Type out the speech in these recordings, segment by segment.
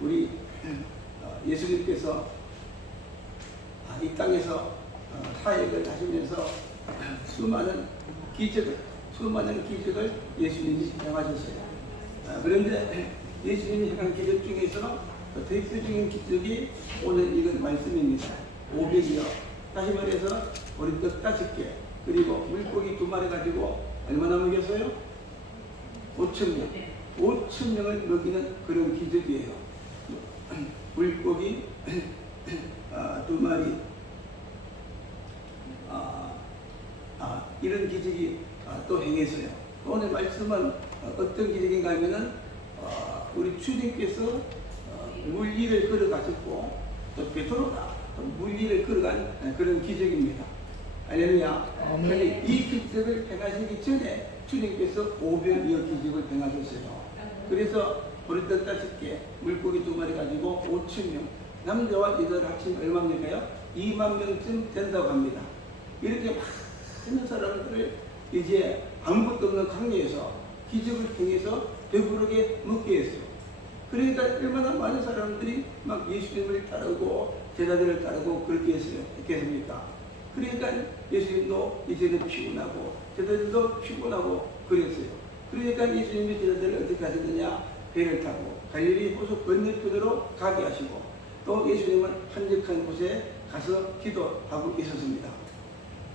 우리 예수님께서 이 땅에서 사역을 하시면서 수많은 기적을 예수님이 행하셨어요. 그런데 예수님이 행한 기적 중에서 대표적인 기적이 오늘 읽은 말씀입니다. 500이요. 다시 말해서 보리떡 5개 그리고 물고기 2마리 가지고 얼마나 먹였어요? 5,000명. 5,000명을 먹이는 그런 기적이에요. 물고기 2마리 이런 기적이 또 행했어요. 오늘 말씀은 어떤 기적인가 하면은 우리 주님께서 물 위를 걸어가셨고 또 베드로가 물 위를 걸어간 그런 기적입니다. 할렐루야. 그런데 이 기적을 행하시기 전에 주님께서 500여 기적을 행하셨어요. 그래서 보리떡 5개, 물고기 2마리 가지고 5,000명, 남자와 여자를 합치면 얼마입니까요? 2만 명쯤 된다고 합니다. 이렇게 많은 사람들을 이제 아무것도 없는 강야에서 기적을 통해서 배부르게 먹게 했어요. 그러니까 얼마나 많은 사람들이 막 예수님을 따르고 제자들을 따르고 그렇게 했습니까? 그러니까 예수님도 이제는 피곤하고 제자들도 피곤하고 그랬어요. 그러니까 예수님이 제자들을 어떻게 하셨느냐? 배를 타고 갈릴리 호수 건너편으로 가게 하시고 또 예수님은 한적한 곳에 가서 기도하고 있었습니다.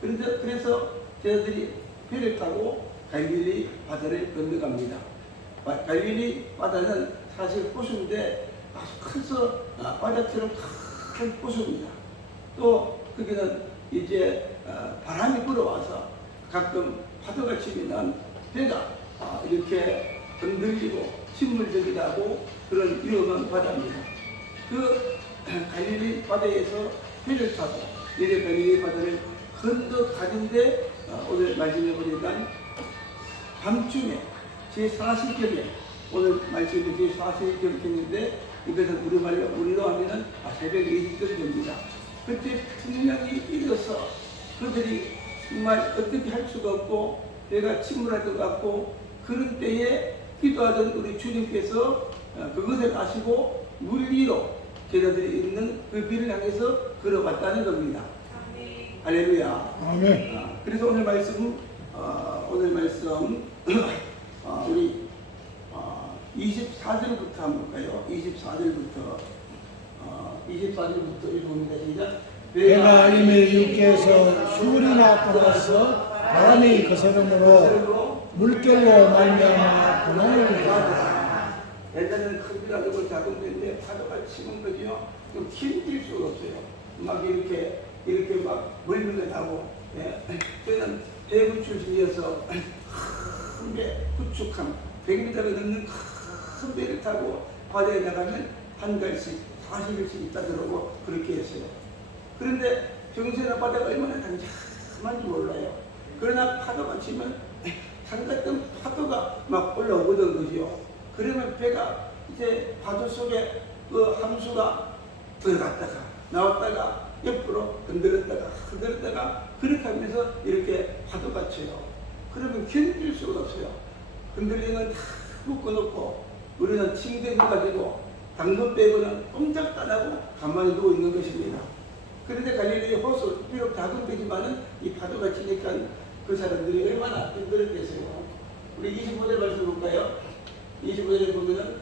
그래서 제자들이 배를 타고 갈릴리 바다를 건너갑니다. 갈릴리 바다는 사실 호수인데 아주 커서 바다처럼 큰 호수입니다. 또 거기는 이제 바람이 불어와서 가끔 파도가 치면 배가 이렇게 흔들리고 침몰되기도 하고 그런 위험한 바다입니다. 그 갈릴리 바다에서 배를 타고 이제 갈릴리 바다를 건너가는데 오늘 말씀해 보니까 밤중에 제40경에 오늘 말씀에 제40경 했는데 이것은 우리로 하면은 새벽 4시 정도입니다. 그때 분명히 일어서 그들이 정말 어떻게 할 수가 없고 배가 침몰할 것 같고 그런 때에 기도하던 우리 주님께서 그것을 아시고 물 위로 제자들이 있는 그 비를 향해서 걸어갔다는 겁니다. 아멘. 할렐루야. 아멘. 그래서 오늘 말씀 우리 24절부터 한번 볼까요? 24절부터 읽어봅니다. 시작. 배가 아님의 육께서 술이나 떠나서 바람이 거스름으로 물결로 말미암아 분홍을 가더라. 옛날에는 큰 배 가지고 작은 배인데 파도가 치는 거지요. 좀 힘들 수가 없어요. 막 이렇게 막 멀미가 나고. 저는 대구 출신이어서 큰 배, 구축함 100m가 넘는 큰 배를 타고 바다에 나가면 한 달씩 40일씩 있다 들어오고 그렇게 했어요. 그런데 평소에는 바다가 얼마나 단잠한지 몰라요. 그러나 파도가 치면 상갔던 파도가 막 올라오거든 거지요. 그러면 배가 이제 파도 속에 그 함수가 들어갔다가 나왔다가 옆으로 흔들었다가 그렇게 하면서 이렇게 파도가 쳐요. 그러면 견딜 수가 없어요. 흔들리는 다 묶어놓고 우리는 침대 가지고 당근 빼고는 꼼짝도 안 하고 가만히 누워 있는 것입니다. 그런데 갈릴리 호수 비록 작은 배지만은 이 파도가 치니까 그 사람들이 얼마나 힘들었겠어요. 우리 25절 말씀 볼까요? 25절에 보면은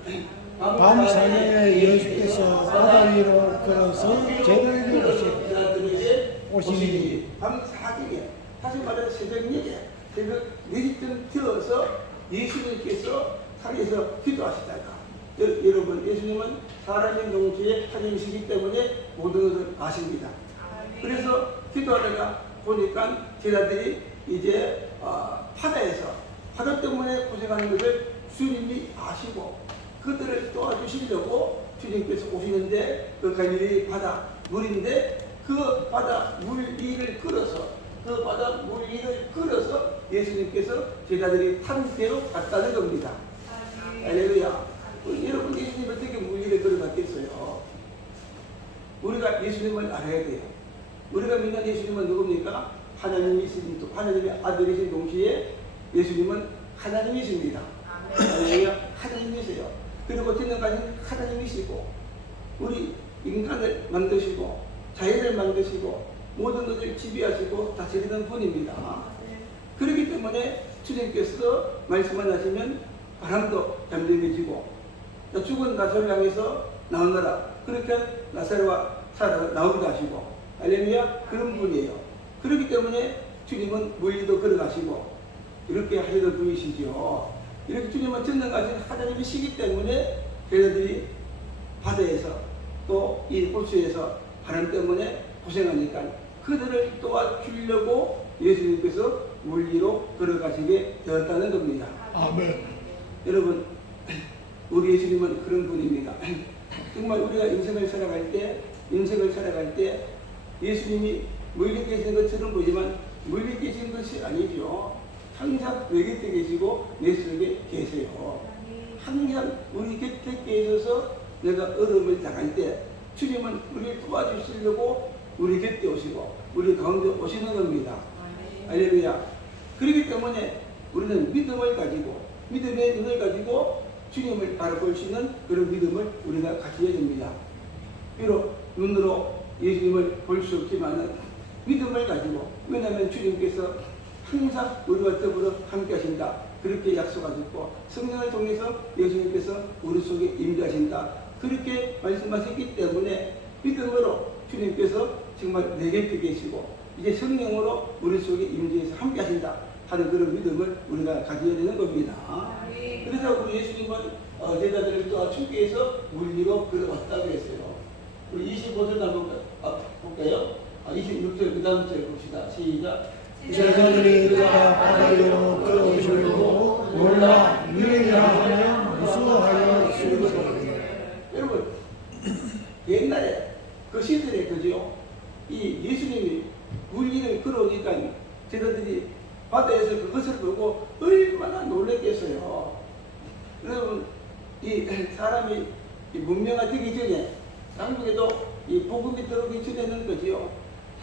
밤사내에 예수께서 바다 위로 걸어서 제자들에게 오시니 밤 4경에 다시 말해서 새벽 4시쯤 되어서 예수님께서 산에서 기도하시다가 여러분 예수님은 사람의 동시에 하나님이시기 때문에 모든 것을 아십니다. 그래서 기도하다가 보니까 제자들이 이제 바다에서 바다 때문에 고생하는 것을 주님이 아시고 그들을 도와주시려고 주님께서 오시는데 그 갈릴리 바다 물인데 그 바다 물 위를 걸어서 예수님께서 제자들이 탄 배로 갔다는 겁니다. 할렐루야. 여러분 예수님 어떻게 물 위를 걸어갔겠어요? 우리가 예수님을 알아야 돼요. 우리가 믿는 예수님은 누굽니까? 하나님이신, 하나님의 아들이신 동시에 예수님은 하나님이십니다. 할렐루야. 하나님이세요. 그리고 지금까지 하나님이시고 우리 인간을 만드시고 자연을 만드시고 모든 것을 지배하시고 다스리는 분입니다. 그렇기 때문에 주님께서 말씀을 하시면 바람도 잠잠해지고 죽은 나사로를 향해서 나오너라 그렇게 나사로와 사라가 나오기도 하시고 할렐루야 그런 분이에요. 그렇기 때문에 주님은 물리도 걸어가시고 이렇게 하시는 분이시죠. 이렇게 주님은 전능하신 하나님이시기 때문에 제자들이 바다에서 또 이 호수에서 바람 때문에 고생하니까 그들을 도와주려고 예수님께서 물 위로 걸어가시게 되었다는 겁니다. 아멘. 여러분, 우리 예수님은 그런 분입니다. 정말 우리가 인생을 살아갈 때 예수님이 멀리 계신 것처럼 보이지만 멀리 계신 것이 아니죠. 항상 내 곁에 계시고 내 속에 계세요. 항상 우리 곁에 계셔서 내가 어려움을 당할 때 주님은 우리를 도와주시려고 우리 곁에 오시고 우리 가운데 오시는 겁니다. 할렐루야. 그렇기 때문에 우리는 믿음을 가지고 믿음의 눈을 가지고 주님을 바라볼 수 있는 그런 믿음을 우리가 가져야 됩니다. 비록 눈으로 예수님을 볼 수 없지만 믿음을 가지고 왜냐하면 주님께서 항상 우리와 더불어 함께 하신다. 그렇게 약속하셨고 성령을 통해서 예수님께서 우리 속에 임재하신다. 그렇게 말씀하셨기 때문에 믿음으로 주님께서 정말 내 곁에 계시고 이제 성령으로 우리 속에 임재해서 함께 하신다 하는 그런 믿음을 우리가 가져야 되는 겁니다. 그래서 우리 예수님은 제자들을 또 축계해서 물 위로 걸어왔다고 했어요. 우리 25절 한번 볼까요? 26절 그 다음 절 봅시다. 시작. 제자들이 그가 바다 위로 끌어오시려고 올라 유행이라 하며 무서워하여 죽으시더라. 여러분 옛날에 그 시절에 그죠? 이 예수님이 물 위를 걸어오니까 제자들이 바다에서 그것을 보고 얼마나 놀랐겠어요. 여러분 이 사람이 문명화 되기 전에 한국에도 이 복음이 들어오기 전에는 그죠?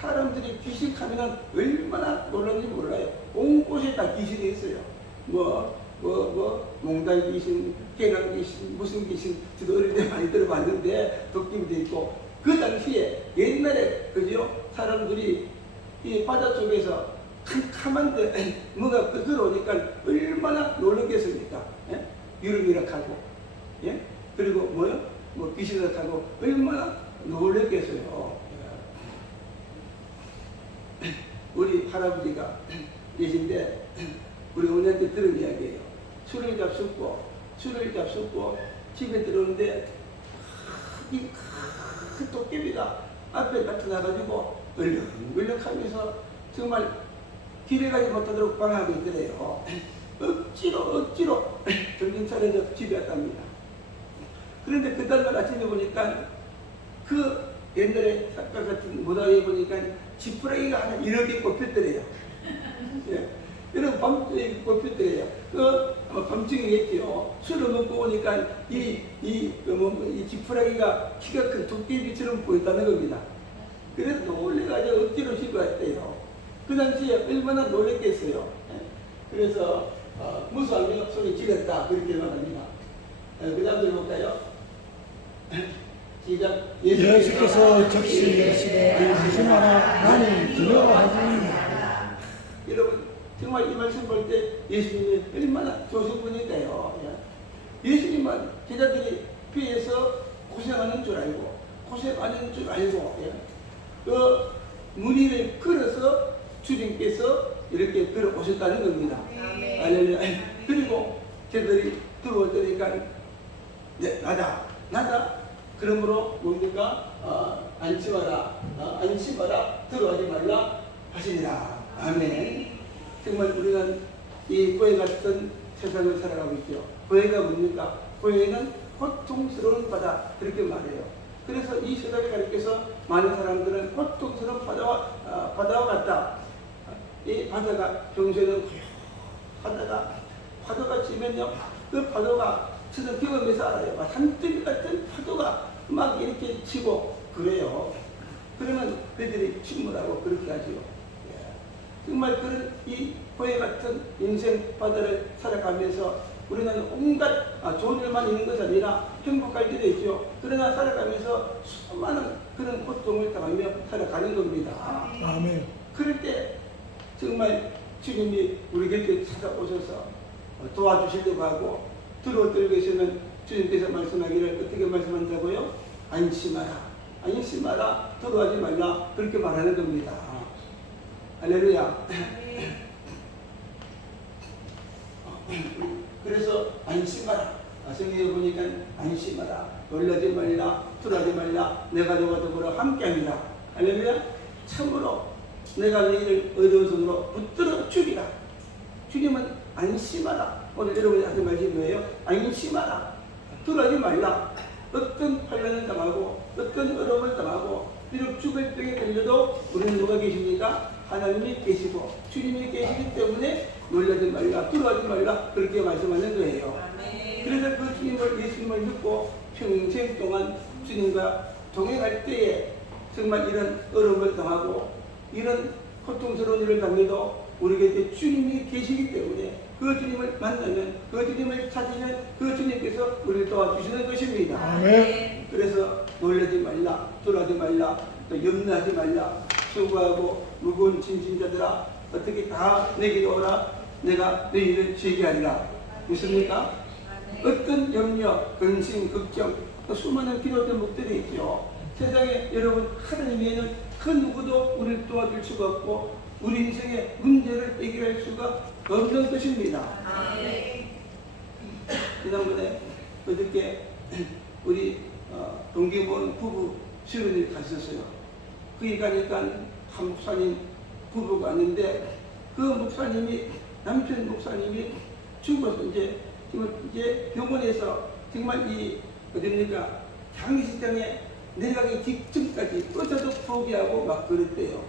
사람들이 귀신하면 얼마나 놀랐는지 몰라요. 온 곳에 다 귀신이 있어요. 몽달 귀신, 개랑 귀신, 무슨 귀신, 저도 어릴 때 많이 들어봤는데 도끼도 있고 그 당시에 옛날에 그죠? 사람들이 이 바다 쪽에서 캄캄한데 뭐가 들어오니까 얼마나 놀랐겠습니까? 예? 유럽이락하고 예? 그리고 뭐 귀신이락하고 얼마나 놀랐겠어요. 우리 할아버지가 계신데 우리 어머니한테 들은 이야기예요. 술을 잡숫고 집에 들어오는데 큰 도깨비가 앞에 나타나가지고 얼렁얼렁하면서 정말 길에 가지 못하도록 방해하고 있더래요. 억지로 정신 차려서 집에 왔답니다. 그런데 그 다음날 아침에 보니까 그 옛날에 삭발 같은 무다위에 보니까 지푸라기가 하나 이렇게 꼽혔더래요. 예. 여러분 밤중에 꼽혔더래요. 아마 밤중이겠죠. 술을 먹고 오니까 이 지푸라기가 키가 큰 도깨비처럼 보였다는 겁니다. 그래서 놀래가지고 억지로 집에 왔대요. 그 당시에 얼마나 놀랬겠어요. 예. 그래서 무서워하며 소리 지렀다 그렇게 말합니다. 그 다음 들어볼까요? 시작. 예수께서 즉시 이르시되 조심하라 나는 두려워하지니라. 여러분 정말 이 말씀 볼 때 예수님이 얼마나 좋으신 분인가요? 예수님은 제자들이 피해서 고생하는 줄 알고 고생하는 줄 알고 그 무리를 걸어서 주님께서 이렇게 걸어오셨다는 겁니다. 할렐루야. 그리고 제자들이 들어오니까 네, 나다. 그러므로 뭡니까? 안심하라 들어가지 말라 하시니라. 아멘. 정말 우리는 이 고해 같은 세상을 살아가고 있죠. 고해가 뭡니까? 고해는 고통스러운 바다 그렇게 말해요. 그래서 이 세상을 가리켜서 많은 사람들은 고통스러운 바다와 같다. 이 바다가 평소에는 하다가 파도가 치면요, 그 파도가 저는 경험해서 알아요. 산더미 같은 파도가 막 이렇게 치고 그래요. 그러면 그들이 침몰하고 그렇게 하지요. 정말 그런 이 고해 같은 인생 바다를 살아가면서 우리는 온갖 좋은 일만 있는 것이 아니라 행복할 때도 있죠. 그러나 살아가면서 수많은 그런 고통을 당하며 살아가는 겁니다. 아멘. 그럴 때 정말 주님이 우리 곁에 찾아오셔서 도와주시려고 하고 들어들 계시면 주님께서 말씀하기를 어떻게 말씀한다고요? 안심하라, 안심하라, 두려워하지 말라, 그렇게 말하는 겁니다. 할렐루야. 그래서 안심하라. 성경에 보니까 안심하라, 놀라지 말라, 두려워하지 말라, 내가 너와 더불어 함께하리라. 할렐루야. 참으로 내가 너희를 어려운 손으로 붙들어 주리라. 주님은 안심하라. 오늘 여러분이 하신 말씀이 뭐예요? 안심하라, 두려워하지 말라. 어떤 환난을 당하고 어떤 어려움을 당하고 비록 죽을 병에 걸려도 우리는 누가 계십니까? 하나님이 계시고 주님이 계시기 때문에 놀라지 말라, 두려워하지 말라, 그렇게 말씀하는 거예요. 그래서 그 주님을, 예수님을 믿고 평생 동안 주님과 동행할 때에 정말 이런 어려움을 당하고 이런 고통스러운 일을 당해도 우리 곁에 주님이 계시기 때문에 그 주님을 만나면, 그 주님을 찾으면 그 주님께서 우리를 도와주시는 것입니다. 아멘. 그래서 놀라지 말라, 두려워하지 말라, 또 염려하지 말라. 수고하고 무거운 짐진자들아 어떻게 다 내게로 오라. 내가 너희를 지게 하리라. 믿습니까? 어떤 염려, 근심, 걱정, 또 수많은 기도 제목들이 있죠. 세상에 여러분, 하나님 외에는 그 누구도 우리를 도와줄 수가 없고 우리 인생의 문제를 해결할 수가 없는 것입니다. 지난번에 어저께 우리 동기모은 부부 수련회 갔었어요. 거기 가니까 한 목사님 부부가 왔는데 그 목사님이, 남편 목사님이 죽어서 이제 병원에서 정말 이 어딥니까 장례식장에 내려가기 직전까지 어쩌도 포기하고 막 그랬대요.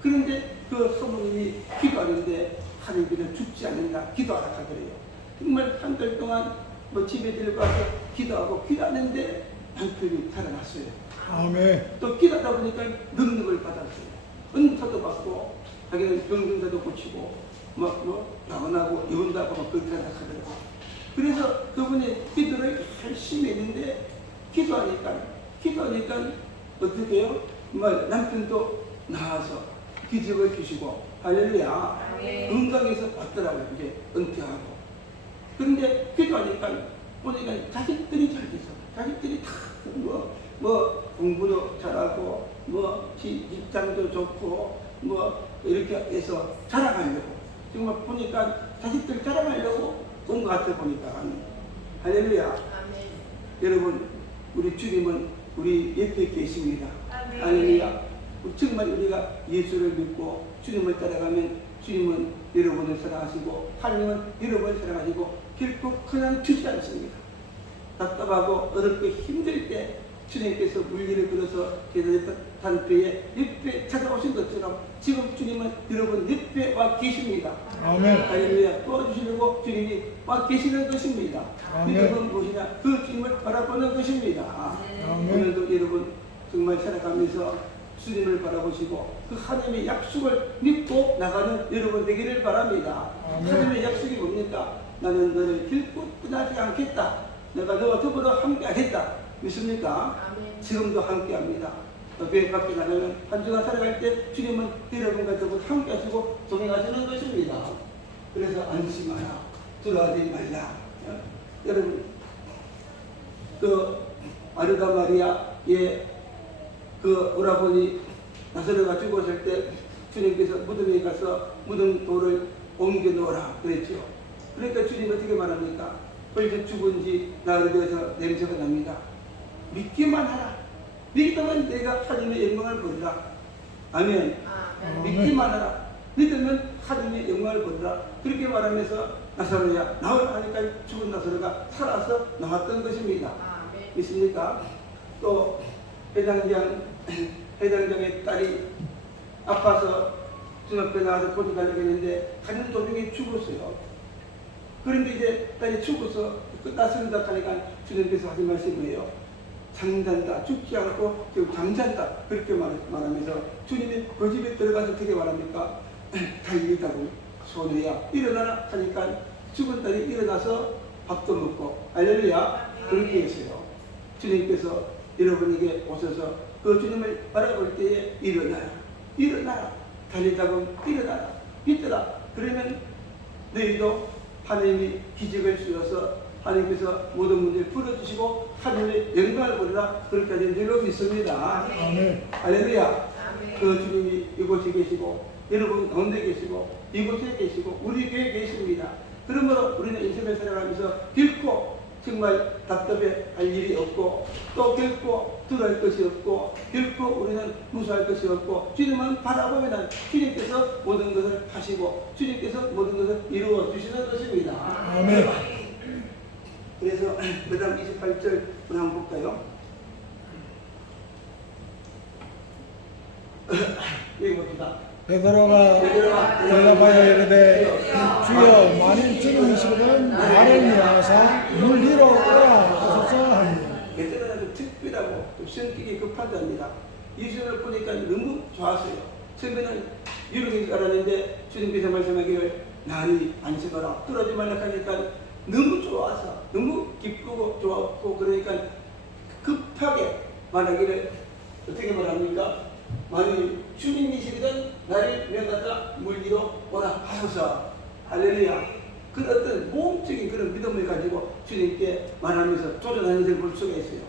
그런데 그 사모님이 기도하는데 하나님께서 죽지 않는다 기도하라 하더래요. 정말 한 달 동안 집에 들어가서 기도하는데 남편이 살아났어요. 아멘. 또 기도하다 보니까 능력을 받았어요. 은사도 받고 자기는 병든사도 고치고 나원하고 이혼하고 막 그렇게 하더라고요. 그래서 그분이 기도를 열심히 했는데 기도하니까 어떻게 해요? 남편도 나와서 기적을 주시고 할렐루야. 건강해서 왔더라고요. 이제 은퇴하고. 그런데 기도하니까 보니까 자식들이 잘 돼서 자식들이 다 공부도 잘하고 직장도 좋고 이렇게 해서 자라가려고 정말 보니까 자식들 자라가려고 온 것 같아 보니까. 할렐루야. 여러분, 우리 주님은 우리 옆에 계십니다. 할렐루야. 정말 우리가 예수를 믿고 주님을 따라가면 주님은 여러분을 사랑하시고 하나님은 여러분을 사랑하시고 결코 그냥 주지 않습니다. 답답하고 어렵고 힘들 때 주님께서 물리를 끌어서 제자들 단뼈에 옆에 찾아오신 것처럼 지금 주님은 여러분 옆에 와 계십니다. 아멘. 할렐루야. 도와주시려고 주님이 와 계시는 것입니다. 믿음은 무엇이냐? 그 주님을 바라보는 것입니다. 아멘. 오늘도 여러분 정말 살아가면서 주님을 바라보시고 그 하나님의 약속을 믿고 나가는 여러분 되기를 바랍니다. 아멘. 하나님의 약속이 뭡니까? 나는 너를 결코 떠나지 않겠다. 내가 너와 더불어 함께하겠다. 믿습니까? 지금도 함께합니다. 교회 밖에 나가면 한 주간 살아갈 때 주님은 여러분과 더불어 함께하시고 동행하시는 것입니다. 그래서 안심하라, 두려워하지 말라. 여러분, 그 마르다 마리아의 그 오라버니 나사로가 죽었을 때 주님께서 무덤에 가서 무덤 돌을 옮겨 놓으라 그랬죠. 그러니까 주님 어떻게 말합니까? 벌써 죽은 지 나흘 되어서 냄새가 납니다. 믿기만 하라. 믿으면 내가 하나님의 영광을 보리라. 아멘. 믿기만 하라. 믿으면 하나님의 영광을 보리라. 그렇게 말하면서 나사로야 나오라 하니까 죽은 나사로가 살아서 나왔던 것입니다. 믿습니까? 또 회장장의 딸이 아파서 중학교에 나가서 고시 가려고 했는데 가는 도중에 죽었어요. 그런데 이제 딸이 죽어서 끝났습니다 하니까 주님께서 하신 말씀이 뭐예요? 잠잔다, 죽지 않고 지금 잠잔다, 그렇게 말하면서 주님이 그 집에 들어가서 어떻게 말합니까? 다행이다고 소녀야 일어나라 하니까 죽은 딸이 일어나서 밥도 먹고 할렐루야 그렇게 했어요. 주님께서 여러분에게 오셔서 그 주님을 바라볼 때에 일어나라 달리다가 일어나라 믿더라. 그러면 너희도 하나님이 기적을 주셔서 하나님께서 모든 문제를 풀어주시고 하나님의 영광을 보리라 그렇게 된 줄로 믿습니다. 아멘. 할렐루야. 그 주님이 이곳에 계시고 여러분 가운데 계시고 이곳에 계시고 우리 교회에 계십니다. 그러므로 우리는 인생을 살아가면서 결코 정말 답답해 할 일이 없고 또 결코 두려울 것이 없고 결코 우리는 무서워할 것이 없고 주님은 바라보면 주님께서 모든 것을 하시고 주님께서 모든 것을 이루어 주시는 것입니다. 아멘. 그래서 그 다음 28절 우리 한번 볼까요? 읽어봅시다. 베드로가 대답하여 이르되 주여 만일 주님이시거든 나를 위하사 물 위로 오라 하소서 하니. 베드로는 좀 특별하고 좀 성격이 급한 자입니다. 예수를 보니까 너무 좋았어요. 처음에는 유력인 줄 알았는데 주님께서 말씀하기를 나니 안식하라 떨어지 말라 하니까 너무 좋아서 너무 기쁘고 좋았고 그러니까 급하게 말하기를 어떻게 말합니까? 만일 주님이시거든 나를 명하사 물 위로 오라 하소서. 할렐루야. 그 어떤 모험적인 그런 믿음을 가지고 주님께 말하면서 조전하는 것을 볼 수가 있어요.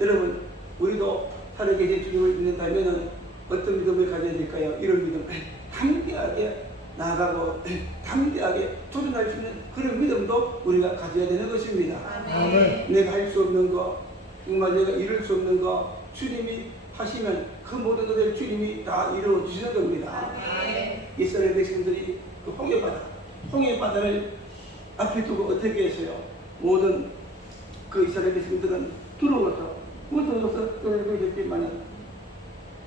여러분 우리도 살아계신 주님을 믿는다면 어떤 믿음을 가져야 될까요? 이런 믿음 담대하게 나아가고 담대하게 조전할 수 있는 그런 믿음도 우리가 가져야 되는 것입니다. 아멘. 내가 할 수 없는 거 정말 내가 이룰 수 없는 거 주님이 하시면 그 모든 것을 주님이 다 이루어 주시는 겁니다. 이스라엘 백성들이 그 홍해바다를 앞에 두고 어떻게 했어요? 모든 그 이스라엘 백성들은 두려워서 떨고 있었지만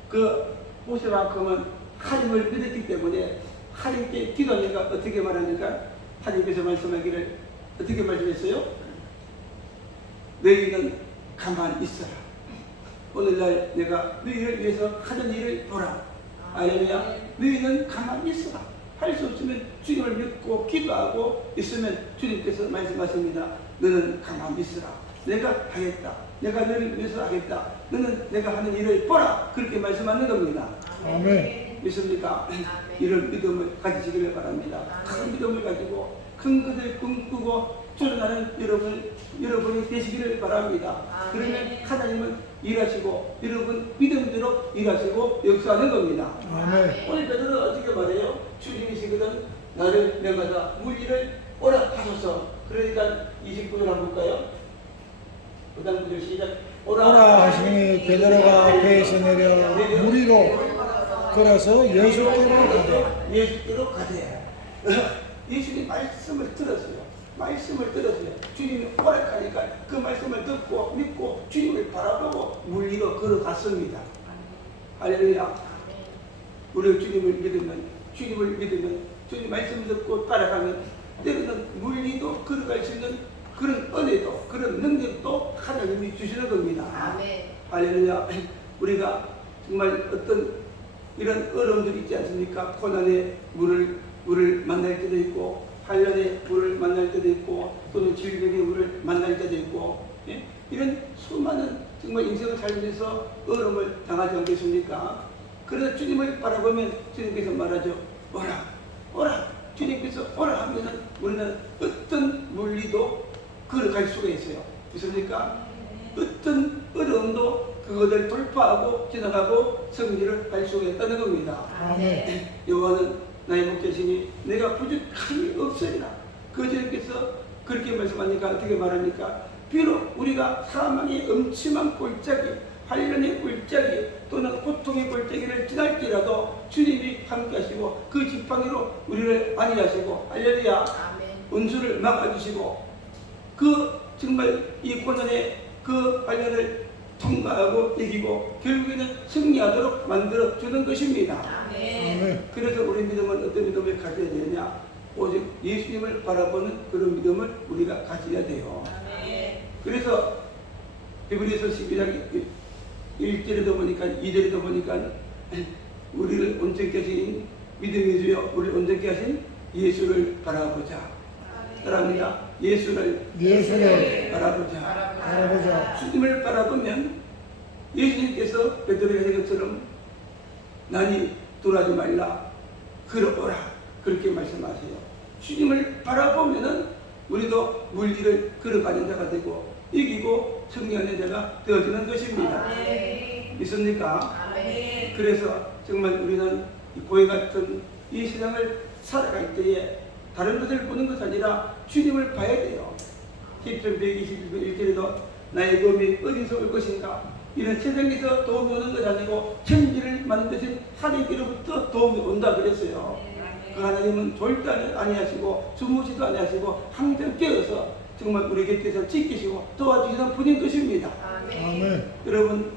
그 모세만큼은 하나님을 믿었기 때문에 하나님께 기도하니까 어떻게 말하니까 하나님께서 말씀하기를 어떻게 말씀했어요? 너희는 가만히 있어라. 오늘날 내가 너희를 위해서 하는 일을 보라. 할렐루야. 너희는 가만히 있어라. 할 수 없으면 주님을 믿고 기도하고 있으면 주님께서 말씀하십니다. 너는 가만히 있어라. 내가 하겠다. 내가 너를 위해서 하겠다. 너는 내가 하는 일을 보라. 그렇게 말씀하는 겁니다. 아멘. 믿습니까? 이런 믿음을 가지시기를 바랍니다. 큰 믿음을 가지고 큰 것을 꿈꾸고 도전하는 여러분이 되시기를 바랍니다. 그러면 하나님은 일하시고 여러분 믿음대로 일하시고 역사하는 겁니다. 아멘. 오늘 베드로는 어떻게 말해요? 주님이시거든 나를 명하사 물 위를 오라 하소서. 그러니까 29절 한번 볼까요? 그 다음 구절 시작. 오라 하시니 베드로가 배에서 내려 물 위로 걸어서 예수께로 가되. 예수께로 가되. 예수님 말씀을 들었어요. 주님이 허락하니까 그 말씀을 듣고 믿고 주님을 바라보고 물 위로 걸어갔습니다. 할렐루야. 우리 주님을 믿으면 주님 말씀 듣고 따라가면 때로는 물 위도 걸어갈 수 있는 그런 은혜도 그런 능력도 하나님이 주시는 겁니다. 아멘. 할렐루야. 우리가 정말 어떤 이런 어려움들이 있지 않습니까? 고난의 물을 만날 때도 있고 환란의 물을 만날 때도 있고 또는 질병의 물을 만날 때도 있고 예? 이런 수많은 정말 인생을 살면서 어려움을 당하지 않겠습니까? 그래서 주님을 바라보면 주님께서 말하죠. 오라. 주님께서 오라 하면은 우리는 어떤 물리도 걸어갈 수가 있어요. 믿습니까? 어떤 어려움도 그것을 돌파하고 지나가고 승리를 할 수가 있다는 겁니다. 아멘. 여호와는 나의 목자시니 내가 부족함이 없으리라. 그 주님께서 그렇게 말씀하니까 어떻게 말합니까? 비록 우리가 사망의 음침한 골짜기, 환란의 골짜기 또는 고통의 골짜기를 지날지라도 주님이 함께 하시고 그 지팡이로 우리를 안위하시고 할렐루야. 은수를 막아주시고 그 정말 이 고난의 그 환란을 통과하고 이기고 결국에는 승리하도록 만들어 주는 것입니다. 아멘. 그래서 우리 믿음은 어떤 믿음을 가져야 되느냐? 오직 예수님을 바라보는 그런 믿음을 우리가 가져야 돼요. 그래서 히브리서 12장 1절에도 보니까 2절에도 보니까 우리를 온전케 하신 믿음의 주여 우리를 온전케 하신 예수를 바라보자. 사랑합니다. 예수를 바라보자. 바라보자. 주님을 바라보면 예수님께서 베드로에게 하신 것처럼 난이 돌아지 말라 걸어오라 그렇게 말씀하세요. 주님을 바라보면은 우리도 물 위를 걸어가는 자가 되고 이기고 승리하는 자가 되어지는 것입니다. 믿습니까? 그래서 정말 우리는 이 고해 같은 이 세상을 살아갈 때에 다른 것을 보는 것이 아니라 주님을 봐야 돼요. 10편 121절에도 나의 도움이 어디서 올 것인가? 이런 세상에서 도움이 오는 것이 아니고 천지를 만드신 하나님께로부터 도움이 온다 그랬어요. 그 하나님은 절대 아니하시고 주무시도 아니하시고 항상 깨어서 정말 우리 곁에서 지키시고 도와주시는 분인 것입니다. 아멘. 여러분,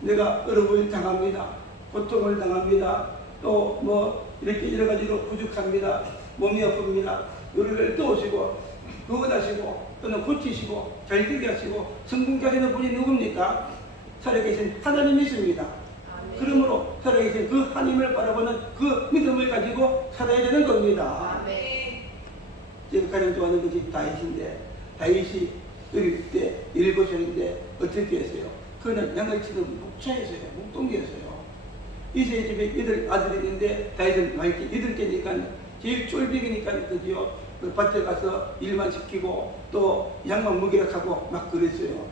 내가 어려움을 당합니다. 고통을 당합니다. 또 뭐 이렇게 여러 가지로 부족합니다. 몸이 아픕니다. 우리를 도우시고 구원하시고 또는 고치시고 잘되게 하시고 성공케 하시는 분이 누굽니까? 살아계신 하나님이십니다. 그러므로 살아계신 그 하나님을 바라보는 그 믿음을 가지고 살아야 되는 겁니다. 제가 가장 좋아하는 것이 다윗인데 다윗이 어릴 때 7살인데 어떻게 했어요? 그는 양을 치던 목차였어요. 목동기였어요. 이세의 집에 8아들이 있는데 다윗은 나이키 8개니까 제일 쫄병이니까 드디어 그 밭에 가서 일만 시키고 또 양만 먹이락하고 막 그랬어요.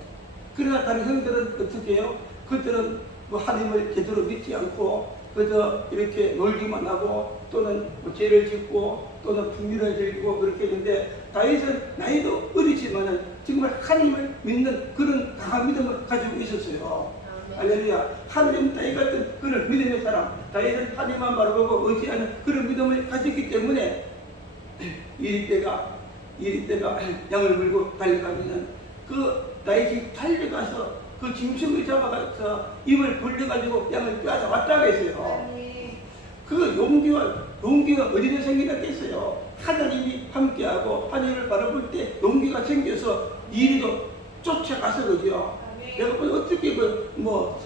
그러나 다른 형들은 어떻게 해요? 그들은 뭐 하나님을 제대로 믿지 않고 그저 이렇게 놀기만 하고 또는 뭐 죄를 짓고 또는 분리를 즐기고 그렇게 했는데 다윗은 나이도 어리지만은 정말 하나님을 믿는 그런 강한 믿음을 가지고 있었어요. 할렐루야. 하나님 다윗 같은 그런 믿음의 사람, 다윗은 하나님만 바라보고 의지하는 그런 믿음을 가졌기 때문에 이리 때가 양을 물고 달려가면은 그 다윗이 달려가서 그 짐승을 잡아가서 입을 벌려가지고 양을 빼앗아 왔다고 했어요. 그 용기가 어디서 생기겠어요? 하나님이 함께하고 하나님을 바라볼 때 용기가 생겨서 이리도 쫓아가서 그죠. 내가 어떻게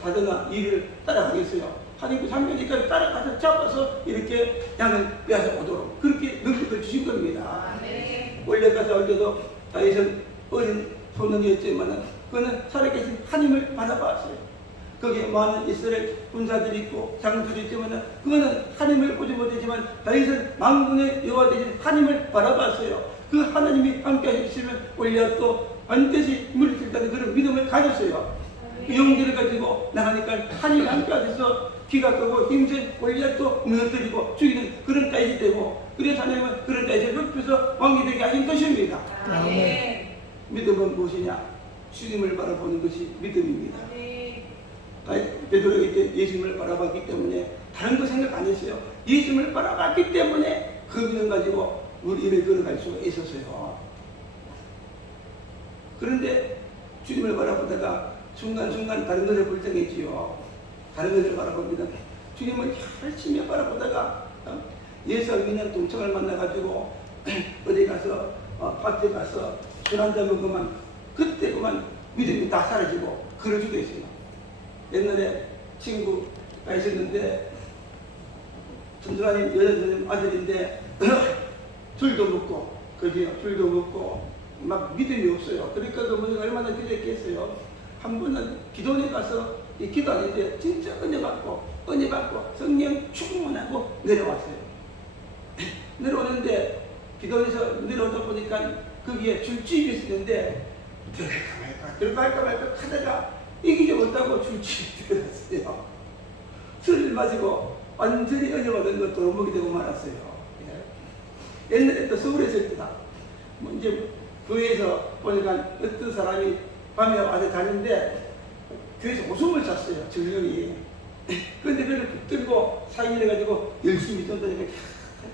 사드나 일을 따라가겠어요? 하나님께 상명이니까 따라가서 잡아서 이렇게 양을 빼앗아 오도록 그렇게 능력을 주신 겁니다. 올려가서 올 때도 다윗은 어린 소년이었지만 그는 살아계신 하나님을 바라봤어요. 거기에 많은 이스라엘 군사들이 있고 장수들이 있지만 그거는 하나님을 보지 못했지만 다윗은 만군의 여호와 되신 하나님을 바라봤어요. 그 하나님이 함께 하시면 올려도 반드시 물리칠다는 그런 믿음을 가졌어요. 그 용기를 가지고 나가니까 하나님이 함께 하셔서 기가 끄고 힘센 골리앗도 무너뜨리고 죽이는 그런 다윗이 되고 그래서 하나님은 그런 다윗을 높여서 왕이 되게 하신 것입니다. 아멘. 믿음은 무엇이냐? 주님을 바라보는 것이 믿음입니다. 베드로에게 때 예수님을 바라봤기 때문에 다른 거 생각 안 했어요. 예수님을 바라봤기 때문에 그 믿음 가지고 우리 일을 걸어갈 수가 있었어요. 그런데 주님을 바라보다가 순간순간 다른 것을 불정했지요. 다른 것을 바라봅니다. 주님을 열심히 바라보다가 예수를 믿는 동창을 만나가지고 어디 가서 밭에 가서 술 한잔 먹으면 그때 그만 믿음이 다 사라지고 그럴 수도 있어요. 옛날에 친구가 있었는데 전도사님 여자님 아들인데 술도 먹고 그지요. 술도 먹고 막 믿음이 없어요. 그러니까 그분이 얼마나 기도했겠어요. 한 번은 기도원에 가서 기도하는데 진짜 은혜 받고 성령 충만하고 내려왔어요. 내려오는데 기도원에서 내려오다 보니까 거기에 술집이 있었는데 들어갈까 말까 하다가 이기지 못하고 술집에 들어갔어요. 술을 마시고 완전히 은혜 받은 거 도루묵이 되고 말았어요. 옛날에 또 서울에 있을 때다. 이제 교회에서 보니까 어떤 사람이 밤에 와서 자는데 교회에서 오줌을 쌌어요. 정령이. 그런데 그걸 붙들고 사인해가지고 열심히 던다니까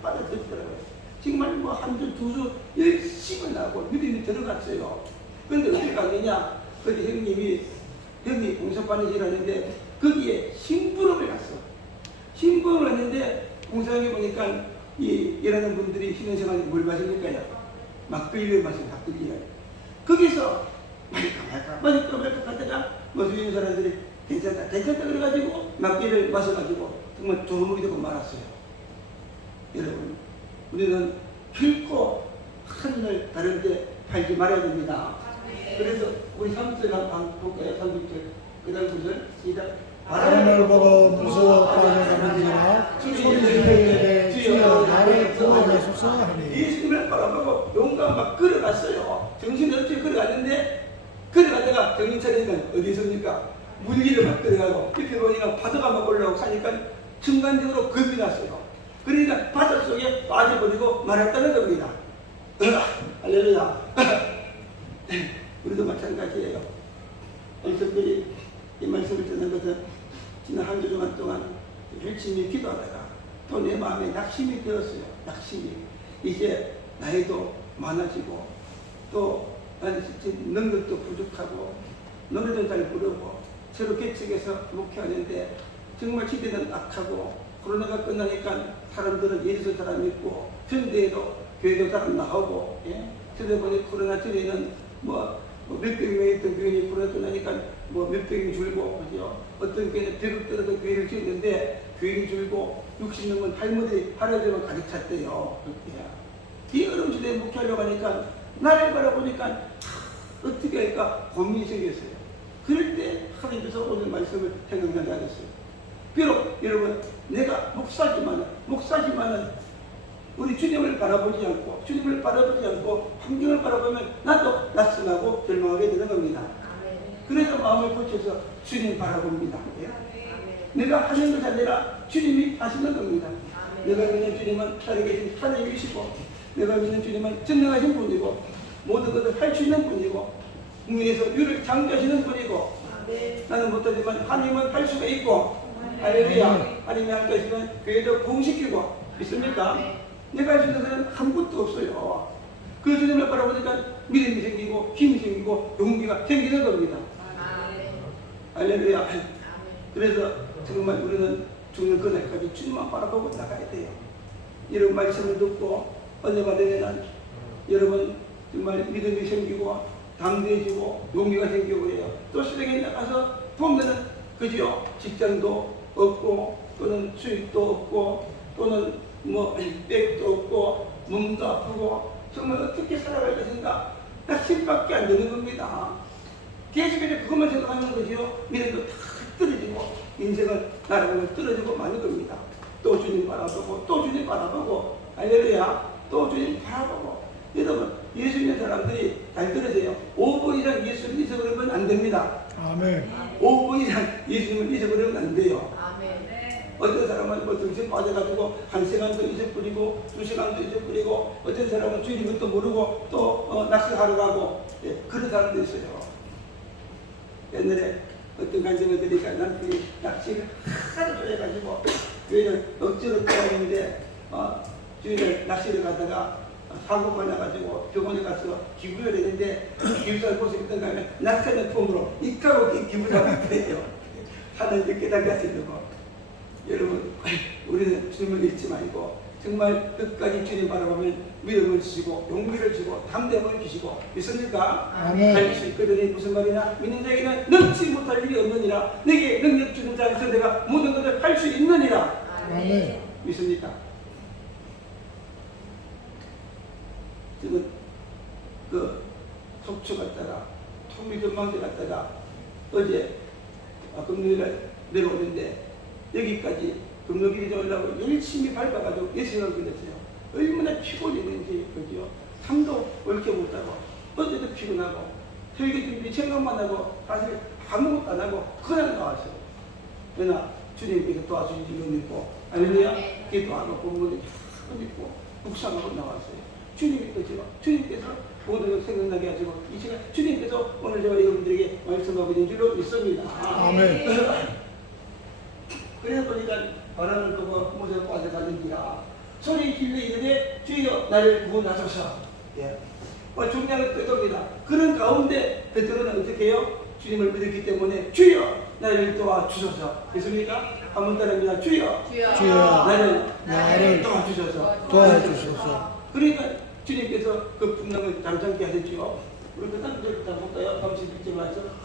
빠져들더라고요. 정말 한 주, 두 주 열심히 나고 믿음이 들어갔어요. 그런데 어떻게 갔느냐? 그때 형이 공사반에 일하는데 거기에 심부름을 갔어. 심부름을 했는데 공사장에 보니까 일하는 분들이 쉬는 시간에 뭘 마십니까요? 막걸리를 마시고 막걸리를. 거기서 마실까 말까 하다가 주인 사람들이 괜찮다 그래가지고 막걸리를 마셔가지고 정말 도루묵이 되고 말았어요. 여러분, 우리는 결코 하늘을 다른데 팔지 말아야 됩니다. 그래서 우리 3절 한번 볼까요? 3절 그 다음 9절 시작. 바람을 보고 무서워 빠져가는지나 소리 지르되 주여 나를 구원하소서 하니 예수님을 바라보고 용감 막 걸어갔어요. 정신이 어떻게 걸어갔는데 걸어가다가 정신 차리니까 어디 있습니까? 물길을 막 걸어가고 옆에 보니까 바다가 막 올라오고 하니까 순간적으로 겁이 났어요. 그러니까 바닷속에 빠져버리고 말았다는 겁니다. 할렐루야. 우리도 마찬가지예요. 특별히 이 말씀을 듣는 것은 지난 한 주 동안 열심히 기도하다가 또 내 마음에 낙심이 되었어요. 낙심이. 이제 나이도 많아지고 또 능력도 부족하고 노래도 잘 부르고 새로 개척해서 목회하는데 정말 시대는 악하고 코로나가 끝나니까 사람들은 예수 사람 있고 현대에도 교회도 사람 나오고 저번에 코로나 전에는 몇백 명이 있던 교인이 코로나 끝나니까 몇백 명이 줄고 그죠? 어떤 교회는 100억 들어서 교회를 지었는데 교인이 줄고 60명은 할아버지만 가득 찼대요. 이 어려운 시대에 목회하려고 하니까 나를 바라보니까 어떻게 할까 고민이 생겼어요. 그럴 때 하나님께서 오늘 말씀을 생각나게 하셨어요. 비록 여러분 내가 목사지만은 우리 주님을 바라보지 않고 환경을 바라보면 나도 낙심하고 절망하게 되는 겁니다. 그래서 마음을 고쳐서 주님 바라봅니다. 내가 하는 것이 아니라 주님이 하시는 겁니다. 내가 믿는 주님은 살아 계신 하나님이시고 내가 믿는 주님은 전능하신 분이고 모든 것을 할 수 있는 분이고 국민에서 유를 창조하시는 분이고 나는 못하지만 하나님은 할 수가 있고 할렐루야. 하나님이 함께하시면 교회도 공시키고 있습니까? 내가 할 수 있는 것은 아무것도 없어요. 그 주님을 바라보니까 믿음이 생기고 힘이 생기고 용기가 생기는 겁니다. 할렐루야. 그래서 정말 우리는 죽는 그날까지 주님만 바라보고 나가야 돼요. 이런 말씀을 듣고 은혜 받으면 여러분 정말 믿음이 생기고 담대해지고 용기가 생기고 해요. 또 시장에 나가서 보면은 그죠? 직장도 없고 또는 수입도 없고 또는 백도 없고 몸도 아프고 정말 어떻게 살아갈 것인가 낙심밖에 안 되는 겁니다. 계속해서 그것만 생각하는 거지요. 믿음도 다 떨어지고 인생은 나라가 떨어지고 마는 겁니다. 또 주님 바라보고 또 주님 바라보고 할렐루야. 또 주님 바라보고 여러분 예수 믿는 사람들이 잘 들으세요. 5번 이상 예수를 잊어버리면 안 됩니다. 아멘. 5번 이상 예수님을 잊어버리면 안 돼요. 아멘. 어떤 사람은 정신 빠져가지고 1시간도 잊어버리고 2시간도 잊어버리고 어떤 사람은 주님을 또 모르고 또 낚시하러 가고 그런 사람도 있어요. 옛날에 어떤 간증을 드리니까 남편이 낚시를 하도 좋아해가지고 교회를 억지로 떠나는데 주일에 낚시를 가다가 사고가 나가지고 병원에 가서 기부를 했는데 기부사를 고생했던 가면 낚시하는 폼으로 입가고 기부를 하면 돼요. 하나님께 깨닫게 하시려고. 여러분 우리는 주님을 잃지 말고 정말 끝까지 주님 바라보면 믿음을 주시고 용기를 주시고 담대함을 주시고 믿습니까? 아멘. 할 수 있거든요. 무슨 말이냐? 믿는 자에게는 넘치 못할 일이 없느니라. 내게 능력 주는 자에서 내가 모든 것을 할 수 있느니라. 아멘. 믿습니까? 지금 그 속초 갔다가 통미전망대 갔다가 어제 금요일에 내려오는데 여기까지 금요일이 올라고 열심히 밟아가지고 6시간을 걸렸어요. 얼마나 피곤했는지 그죠? 잠도 옳게 못하고 어제도 피곤하고 설계 준비 생각만 하고 사실 아무것도 안 하고 그냥 나왔어요. 그러나 주님께서 도와주신 줄 믿고 할렐루야 기도하고 공부를 잘 믿고 묵상하고 나왔어요. 주님께서 모든 걸 생각나게 하시고 이 시간 주님께서 오늘 제가 여러분들에게 말씀하고 있는 줄로 믿습니다. 아멘. 그래서 보니까 바람을 보고 무서워 빠져가는지라 소리 길러 이르되 주여 나를 구원하소서. 중요한 뜻입니다. 그런 가운데 베드로는 어떻게 해요? 주님을 믿었기 때문에 주여 나를 도와주소서. 됐습니까? 한번 따라합니다. 주여 나를 도와주소서. 그러니까 주님께서 그 풍랑을 잠잠케 하셨죠. 우리 그 다음 절부터 볼까요? 31절 맞죠?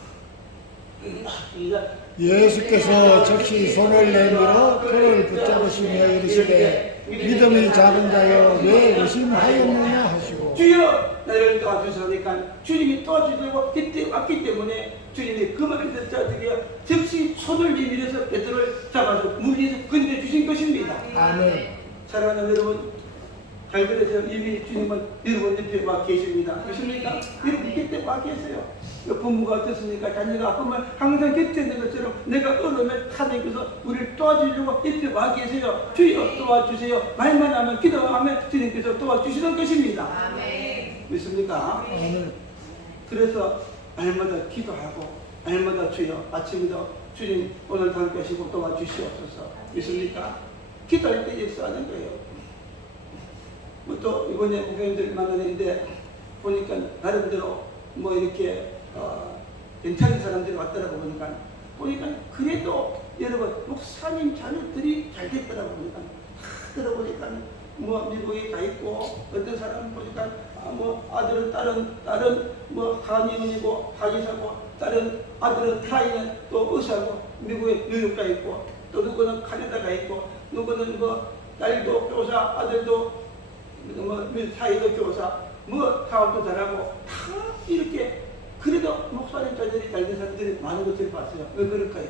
예수께서 즉시 손을 내밀어 그를 붙잡으시며 이르시되 믿음이 작은 자여 왜 의심하였느냐 하시고 주여 나를 도와주시니까 주님이 도와주시고 그때 왔기 때문에 주님이 그 말을 듣자 드디어 즉시 손을 내밀어서 베드로를 잡아서 물리에서 건져주신 것입니다. 아멘. 사랑하는 여러분, 잘 들으세요. 이미 주님은 여러분 옆에 와 계십니다. 그렇습니까? 여러분 곁에 와 계세요. 부모가 어떻습니까? 자녀가 아프면 항상 곁에 있는 것처럼 내가 어려우면 하나님께서 우리를 도와주려고 옆에 와 계세요. 주여 도와주세요. 말만 하면 기도하면 주님께서 도와주시는 것입니다. 아멘. 믿습니까? 아멘. 그래서 날마다 기도하고 날마다 주여 아침에도 주님 오늘 함께 하시고 도와주시옵소서. 믿습니까? 기도할 때 역사하는 거예요. 또 이번에 목사님들 만나는데 보니까 나름대로 뭐 이렇게 괜찮은 사람들이 왔더라고 보니까 그래도 여러분 목사님 자녀들이 잘 됐더라고 들어보니까 뭐 미국에 가 있고 어떤 사람 보니까 뭐 아들은 딸은 뭐 한의원이고 한의사고 딸은 아들은 타이는 또 의사고 미국에 뉴욕 가 있고 또 누구는 캐나다 가 있고 누구는 뭐 딸도 교사 아들도 뭐 사이도 교사 뭐 사업도 잘하고 다 이렇게 그래도 목사님 자녀들이 잘 된 사람들이 많은 것을 봤어요. 왜 그럴까요?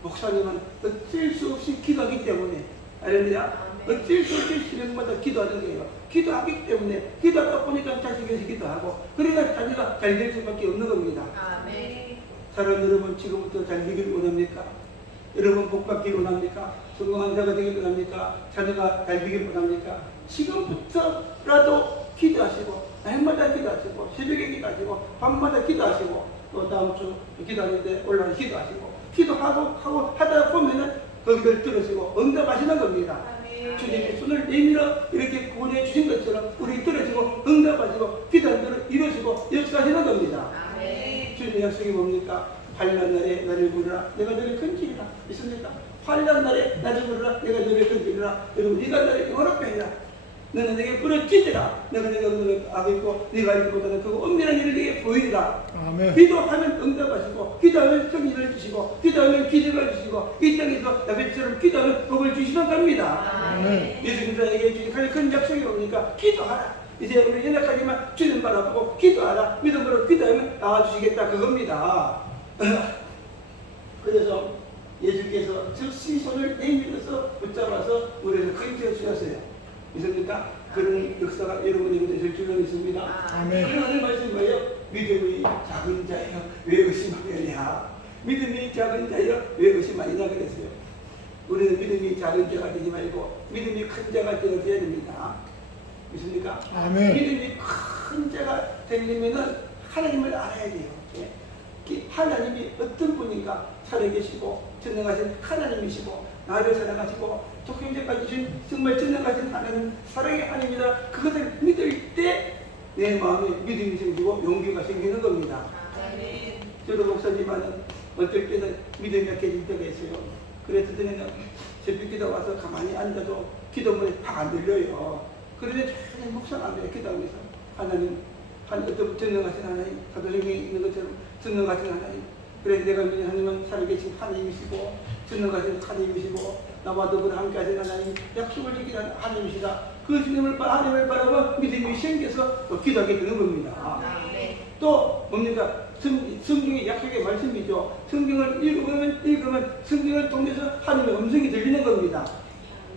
목사님은 어쩔 수 없이 기도하기 때문에 알렐루야. 어쩔 수 없이 시간마다 기도하는 거예요. 기도하기 때문에 기도하다 보니까 자식이 위해서 기도하고 그러니까 자녀가 잘 될 수밖에 없는 겁니다. 아멘. 사랑하는 여러분 지금부터 잘 되길 원합니까? 여러분 복 받길 원합니까? 성공한 자가 되길 원합니까? 자녀가 잘 되길 원합니까? 지금부터라도 기도하시고 날마다 기도하시고 새벽에 기도하시고 밤마다 기도하시고 또 다음 주 기도하는데 올라와서 기도하시고 기도하고 하다 보면은 거기를 들으시고 응답하시는 겁니다. 아멘. 주님이 손을 내밀어 이렇게 구원해 주신 것처럼 우리 들으시고 응답하시고 기도한 대로 이루시고 역사하시는 겁니다. 아멘. 주님의 약속이 뭡니까? 환난 날에 나를 부르라 내가 너를 건지리라. 있습니까? 환난 날에 나를 부르라 내가 너를 건지리라. 여러분 네가 나를 영원하게 해라. 너는 내게 부르짖으라. 내가 너를 아겠고 네가 알기보다는 그 은밀한 일을 내게 보이리라. 아멘. 기도하면 응답하시고 기도하면 승리를 주시고 기도하면 기적을 주시고 이 땅에서 다윗처럼 기도하면 복을 주시는 겁니다. 아멘. 예수님에게 주신 가장 큰 약속이 뭡니까? 기도하라. 이제 우리 연약하지만 주님 바라보고 기도하라. 믿음으로 기도하면 나와주시겠다 그겁니다. 그래서 예수께서 즉시 손을 내밀어서 붙잡아서 우리를 건져 주셨어요. 있습니까? 그런 역사가 여러분에게 되실 줄로 믿습니다. 아멘. 하나님 말씀 뭐예요? 믿음이 작은 자여 왜 의심하느냐? 믿음이 작은 자여 왜 의심하느냐 그랬어요. 우리는 믿음이 작은 자가 되지 말고 믿음이 큰 자가 되어야 됩니다. 믿습니까? 아멘. 믿음이 큰 자가 되려면은 하나님을 알아야 돼요. 예? 하나님이 어떤 분인가 살아계시고 전능하신 하나님이시고 나를 사랑하시고 독생자까지 주신 정말 전능하신 하나님 사랑의 하나님이다. 그것을 믿을 때 내 마음에 믿음이 생기고 용기가 생기는 겁니다. 아멘. 저도 목사님은 어떨 때는 믿음이 약해질 때가 있어요. 그래서 저는 새벽기도 와서 가만히 앉아도 기도문이 팍 안 들려요. 그런데 전혀 목사가 안 돼요. 기도하면서 하나님 어떤 전능하신 하나님 사도행전에 있는 것처럼 전능하신 하나님 그래서 내가 믿는 하나님은 살아계신 하나님이시고 전능하신 하나님이시고 나와 더불어 함께 하신 하나님 약속을 지키는 하나님이시다. 그 주님을 하나님을 바라보 믿음이 생겨서 또 기도하게 되는 겁니다. 아멘. 또 뭡니까? 성경의 약속의 말씀이죠. 성경을 읽으면 성경을 통해서 하나님의 음성이 들리는 겁니다.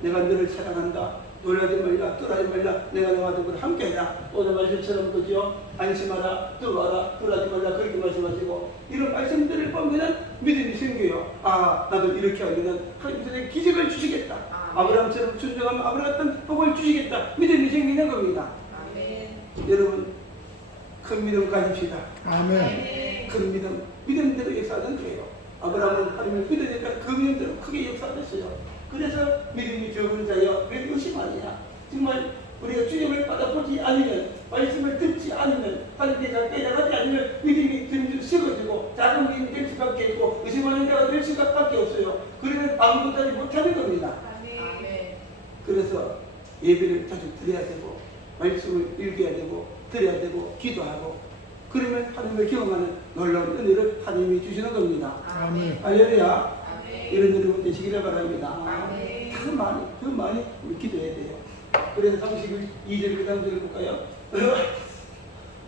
내가 너를 사랑한다. 놀라지 말라, 떠나지 말라, 내가 너와 더불어 함께하라. 오늘 말씀처럼 그죠? 안심하라, 떠나라, 떠나지 말라 그렇게 말씀하시고 이런 말씀들을 보면은 믿음이 생겨요. 아, 나도 이렇게 하면은 하나님께서 내게 기적을 주시겠다. 아브라함처럼 순종하면 아브라함 같은 복을 주시겠다. 믿음이 생기는 겁니다. 아멘. 여러분 큰 믿음 가집시다. 아멘. 큰 믿음대로 역사하는 거예요. 아브라함은 하나님을 믿으니까 그 믿음대로 크게 역사했어요. 그래서 믿음이 적은 자여 왜 의심하느냐? 정말 우리가 주님을 받아보지 않으면 말씀을 듣지 않으면 하나님께 잘 깨달지 않으면 믿음이 점점 식어지고 작은 믿음이 될 수밖에 없고 의심하는 자가 될 수밖에 없어요. 그러면 아무것도 하지 못하는 겁니다. 아멘. 그래서 예배를 자주 드려야 되고 말씀을 읽어야 되고 드려야 되고 기도하고 그러면 하나님을 경험하는 놀라운 은혜를 하나님이 주시는 겁니다. 아멘. 할렐루야. 아멘. 이런 여러분 되시기를 바랍니다. 아멘. 더 많이 우리 기도해야 돼요. 그래서 32절 그 다음 절 볼까요?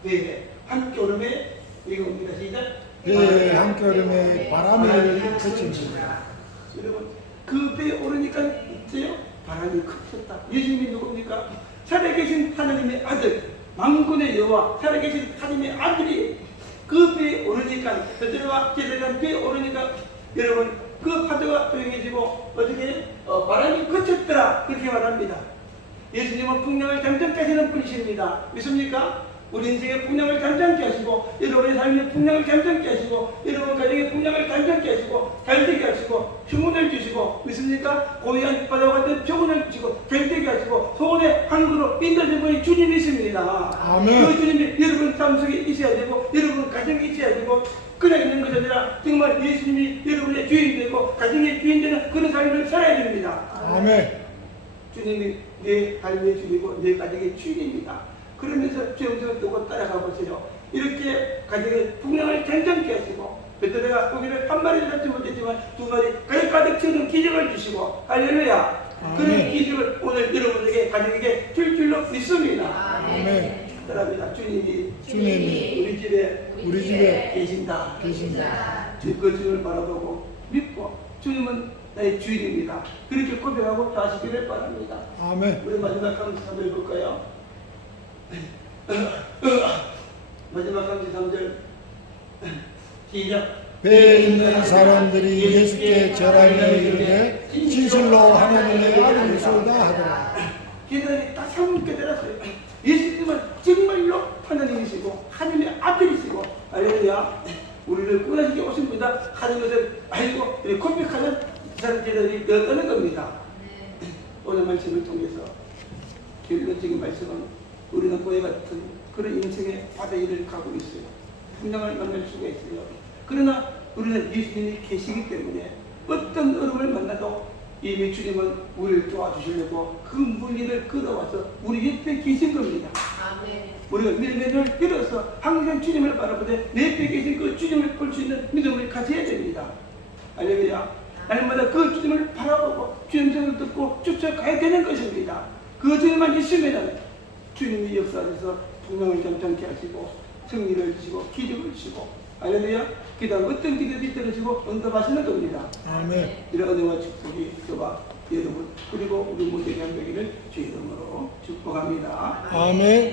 네, 한겨울에 이겁니다. 시작. 배 한겨울에 바람이 그칩니다. 여러분, 그 배에 오르니까 있어요? 바람이 컸었다. 예수님이 누굽니까? 살아계신 하나님의 아들, 만군의 여호와, 살아계신 하나님의 아들이 그 배에 오르니까, 베드로와 제자가 배에 오르니까, 여러분, 그 파도가 조용해지고, 어떻게, 바람이 그쳤더라. 그렇게 말합니다. 예수님은 풍랑을 잠잠케 하시는 분이십니다. 믿습니까? 우리 인생의 풍랑을 잠잠케 하시고, 여러분의 삶의 풍랑을 잠잠케 하시고, 여러분 가정의 풍랑을 잠잠케 하시고, 잘되게 하시고, 휴문을 주시고, 믿습니까? 고요한 바다와 같은 평온을 주시고, 잘되게 하시고, 소원의 항구로 인도하시는 분이 주님이십니다. 아멘. 그 주님이 여러분 삶 속에 있어야 되고, 여러분 가정에 있어야 되고, 그냥 있는 것이 아니라 정말 예수님이 여러분의 주인 되고, 가정의 주인 되는 그런 삶을 살아야 됩니다. 아멘. 주님이 내 삶의 주이고 내 가정의 주인입니다. 그러면서 주님을 두고 따라가 보세요. 이렇게 가정의 풍랑을 잠잠케 하시고, 베드로가 고기를 한 마리 잡지 못했지만 두 마리 가득 채우는 기적을 주시고, 할렐루야. 그런 기적을 오늘 여러분에게 가정에게 줄 줄로 믿습니다. 아멘. 따라합니다. 주님이 주님이 우리 집에 계신다. 계신다. 그 주님을 바라보고 믿고, 주님은 나의 주인입니다. 그렇게 고백하고 하시기를 바랍니다. 아멘. 우리 마지막 한번 3절 볼까요? 마지막 한번 3절 시작. 배에 있는 사람들이 예수께 절하며 이르되 진실로 하나님의 아들이소이다 하더라. 걔들이 다 3분 깨달았어요. 예수님은 정말로 하나님이시고 하나님의 아들이시고, 할렐루야. 우리를 구원하시게 오십니다. 하는 것을 알고 고백하는 사람들이 되었다는 겁니다. 오늘 말씀을 통해서 결론적인 말씀은 우리는 고해 같은 그런 인생의 바다를 가고 있어요. 풍랑을 만날 수가 있어요. 그러나 우리는 예수님이 계시기 때문에 어떤 어려움을 만나도 이미 주님은 우리를 도와주시려고 그 물리를 끌어와서 우리 옆에 계신 겁니다. 우리가 믿음을 빌어서 항상 주님을 바라보되 내 옆에 계신 그 주님을 볼 수 있는 믿음을 가져야 됩니다. 할렐루야. 날마다 그 주님을 바라보고 주님 소리를 듣고 쫓아가야 되는 것입니다. 그 주님만 있으면 주님이 역사하셔서 풍랑을 잠잠케 하시고 승리를 주시고 기적을 주시고, 할렐루야. 그 다음 어떤 기적이 들으시고 응답하시는 겁니다. 아멘. 이런 은혜와 축복이 저와 여러분 그리고 우리 모두에게 한 되기를 주의 이름으로 축복합니다. 아멘.